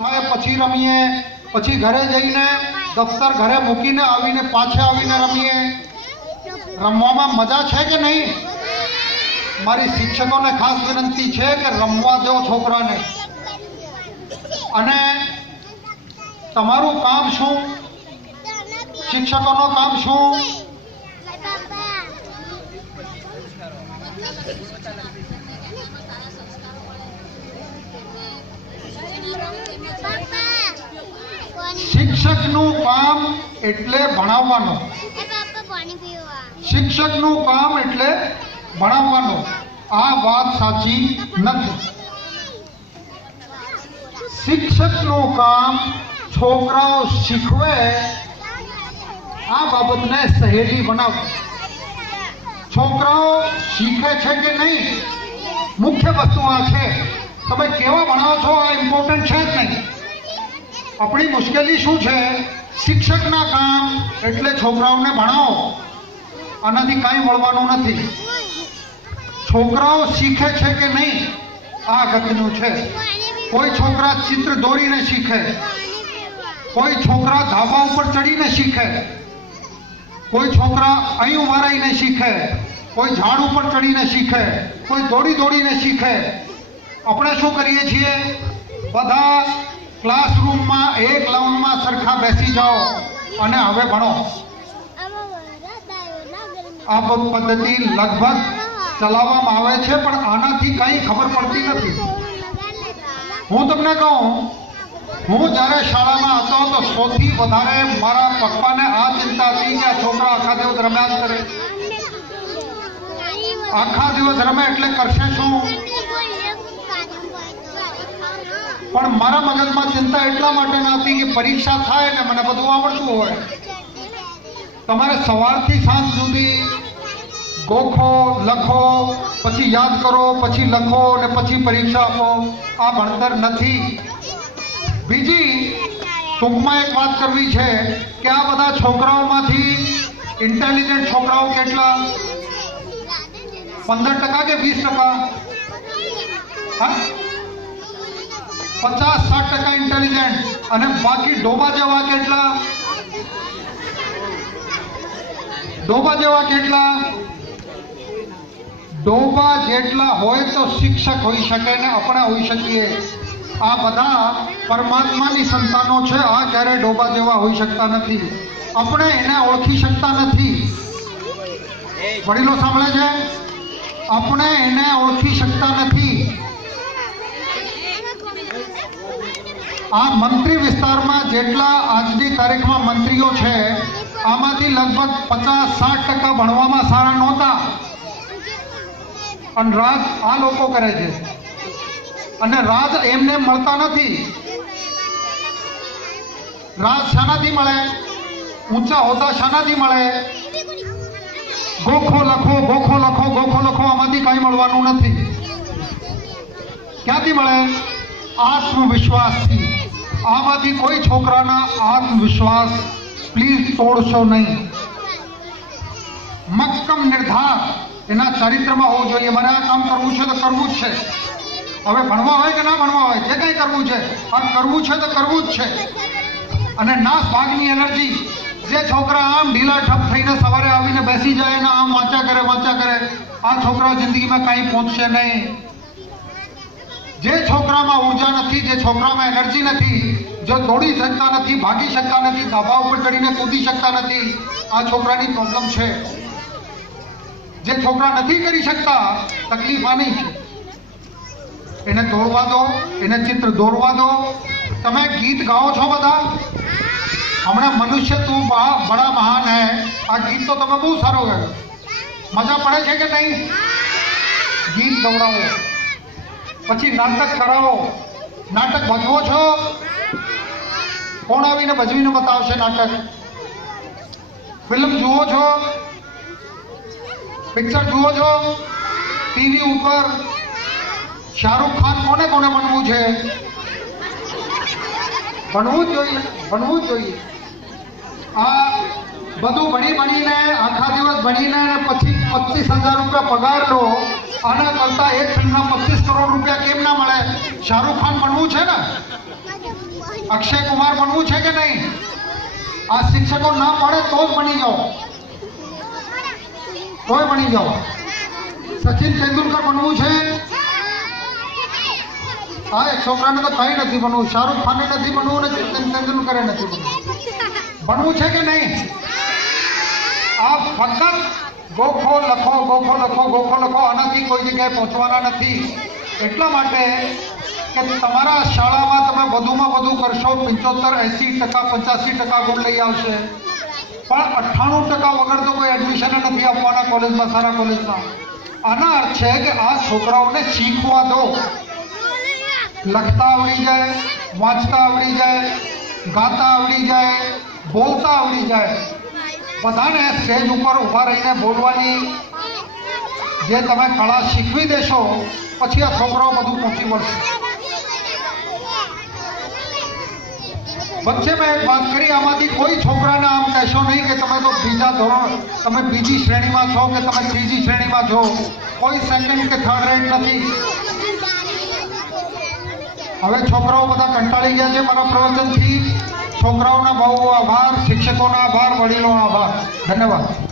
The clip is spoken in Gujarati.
થાય પછી રમીએ, પછી ઘરે જઈને દફતર ઘરે મૂકીને આવીને પાછા આવીને રમીએ. રમવામાં મજા છે કે નહીં? મારી શિક્ષકોને ખાસ વિનંતી છે કે રમવા દો છોકરાને. અને તમારું કામ શું? શિક્ષકોનું કામ શું? શિક્ષકનું કામ એટલે ભણાવવાનું. શિક્ષકનું કામ એટલે ભણાવવાનું. આ વાત સાચી નથી. શિક્ષકનું કામ છોકરાઓ શીખવે, આ બાબતને સહેલી બનાવો. છોકરાઓ શીખે છે કે નહીં, મુખ્ય વસ્તુ આ છે. તમે કેવા ભણાવો છો આ ઇમ્પોર્ટન્ટ છે જ નહીં. આપણી મુશ્કેલી શું છે? શિક્ષકના કામ એટલે છોકરાઓને ભણાવો, આનાથી કાંઈ મળવાનું નથી. છોકરાઓ શીખે છે કે નહીં આ અગત્યનું છે. કોઈ છોકરા ચિત્ર દોરીને શીખે, કોઈ છોકરા ધાબા ઉપર ચડીને શીખે, કોઈ છોકરા અહીં ઉભા રહીને શીખે, કોઈ ઝાડ ઉપર ચડીને શીખે, કોઈ દોડી દોડીને શીખે. આપણે શું કરીએ છીએ? બધા ક્લાસરૂમમાં એક લાઉન્ડમાં સરખા બેસી જાઓ અને હવે ભણો. આ પદ્ધતિ લગભગ ચલાવવામાં આવે છે, પણ આનાથી કંઈ ખબર પડતી નથી. હું તમને કહું, હું જ્યારે શાળામાં હતો તો સૌથી વધારે મારા પપ્પાને આ ચિંતા હતી કે આ છોકરા આખા દિવસ રમ્યા જ કરે. આખા દિવસ રમે એટલે કરશે શું? પણ મારા મગજમાં ચિંતા એટલા માટે નથી કે પરીક્ષા થાય ને મને બધું આવડતું હોય. તમારે સવારથી સાંજ સુધી ગોખો, લખો, પછી યાદ કરો, પછી લખો અને પછી પરીક્ષા આપો. આ ભણતર નથી. બીજી ટૂંકમાં એક વાત કરવી છે કે આ બધા છોકરાઓમાંથી ઇન્ટેલિજન્ટ છોકરાઓ કેટલા? 15% કે 20%? હા, 50-60% ઇન્ટેલિજન્ટ. અને બાકી ડોબા જેવા કેટલા? ડોબા જેવા કેટલા? ડોબા જેટલા હોય તો શિક્ષક હોઈ શકે ને આપણે હોઈ શકીએ. આ બધા પરમાત્માની સંતાનો છે. આ ક્યારે ડોબા જેવા હોઈ શકતા નથી. આપણે એને ઓળખી શકતા નથી. વડીલો સાંભળે છે? આપણે એને ઓળખી શકતા નથી. આ મંત્રી વિસ્તારમાં જેટલા આજની તારીખમાં મંત્રીઓ છે, આમાંથી લગભગ 50-60% ભણવામાં સારા નહોતા. અને રાજ આ લોકો કરે છે. અને રાજ એમને મળતા નથી. રાજ શાનાથી મળે? ઊંચા હોદ્દા શાનાથી મળે? ગોખો લખો, ગોખો લખો, ગોખો લખો, આમાંથી કાંઈ મળવાનું નથી. ક્યાંથી મળે? આત્મવિશ્વાસથી. આમાંથી કોઈ છોકરાના આત્મવિશ્વાસ પ્લીઝ તોડશો નહીં. મક્કમ નિર્ધાર એના ચરિત્રમાં હોવું જોઈએ. મને આ કામ કરવું છે તો કરવું જ છે. હવે ભણવા હોય કે ના ભણવા હોય, જે કંઈ કરવું છે આ કરવું છે તો કરવું જ છે. અને નાશ ભાગની એનર્જી. જે છોકરા આમ ઢીલા ઠપ થઈને સવારે આવીને બેસી જાય ને આમ વાંચ્યા કરે, આ છોકરા જિંદગીમાં કાંઈ પહોંચશે નહીં. જે છોકરામાં ઉર્જા નથી, જે છોકરામાં એનર્જી નથી, જો દોડી શકતા નથી, ભાગી શકતા નથી, ધાબા ઉપર ચડીને કૂદી શકતા નથી, આ છોકરાની પ્રોબ્લેમ છે. જે છોકરા નથી કરી શકતા, તકલીફ આની છે. એને દોડવા દો, એને ચિત્ર દોરવા દો. તમે ગીત ગાઓ છો બધા? હમણાં મનુષ્ય તું બડા મહાન હૈ, આ ગીત તો તમે બહુ સારું ગાયો. મજા પડે છે કે નહીં? ગીત ગવડાવો, પછી નાટક કરાવો. નાટક ભજવો છો? કોણ આવીને ભજવીને બતાવશે નાટક? ફિલ્મ જુઓ છો? પિક્ચર જુઓ છો ટીવી ઉપર? શાહરુખ ખાન કોને કોને બનવું છે? ભણવું જ જોઈએ, ભણવું જ જોઈએ. આ બધું ભણીને આખા દિવસ ભણીને પછી 25,000 રૂપિયા પગાર લો. આના કરતા એક ફિલ્મના 25 કરોડ રૂપિયા કેમ ના મળે? શાહરુખ ખાન બનવું છે ને? अक्षय कुमार बनવું છે કે નહીં? આ શિક્ષકો ના પાડે તો જ બની જાઓ, તોય બની જાઓ. સચિન તેંડુલકર બનવું છે? હા, એક છોકરાને તો કઈ નથી બનવું, શાહરુખ ખાને નથી બનવું ને સચિન તેંડુલકરે નથી બનવું છે કે નહીં? આ ફક્ત ગોખો લખો, ગોખો લખો, ગોખો લખો, આનાથી કોઈ જગ્યાએ પહોંચવાના નથી. એટલા માટે કે તમારા શાળામાં તમે વધુમાં વધુ કરશો 75, 80%, 85% ગુણ લઈ આવશે, પણ 98% વગર તો કોઈ એડમિશન નથી આપવાના કોલેજમાં, સારા કોલેજમાં. આના અર્થ છે કે આ છોકરાઓને શીખવા દો, લખતા આવડી જાય, વાંચતા આવડી જાય, ગાતા આવડી જાય, બોલતા આવડી જાય. બધાને સ્ટેજ ઉપર ઊભા રહીને બોલવાની જે તમે કળા શીખવી દેશો, પછી આ છોકરાઓ બધું પહોંચી વળશે. વચ્ચે મેં એક વાત કરી, આમાંથી કોઈ છોકરાને આમ કહેશો નહીં કે તમે તો બીજા ધોરણ, તમે બીજી શ્રેણીમાં છો કે તમે ત્રીજી શ્રેણીમાં છો. કોઈ સેકન્ડ કે થર્ડ રેન્ક નથી. હવે છોકરાઓ બધા કંટાળી ગયા છે મારા પ્રવચનથી. છોકરાઓના બહુ આભાર, શિક્ષકોના આભાર, વડીલોના આભાર. ધન્યવાદ.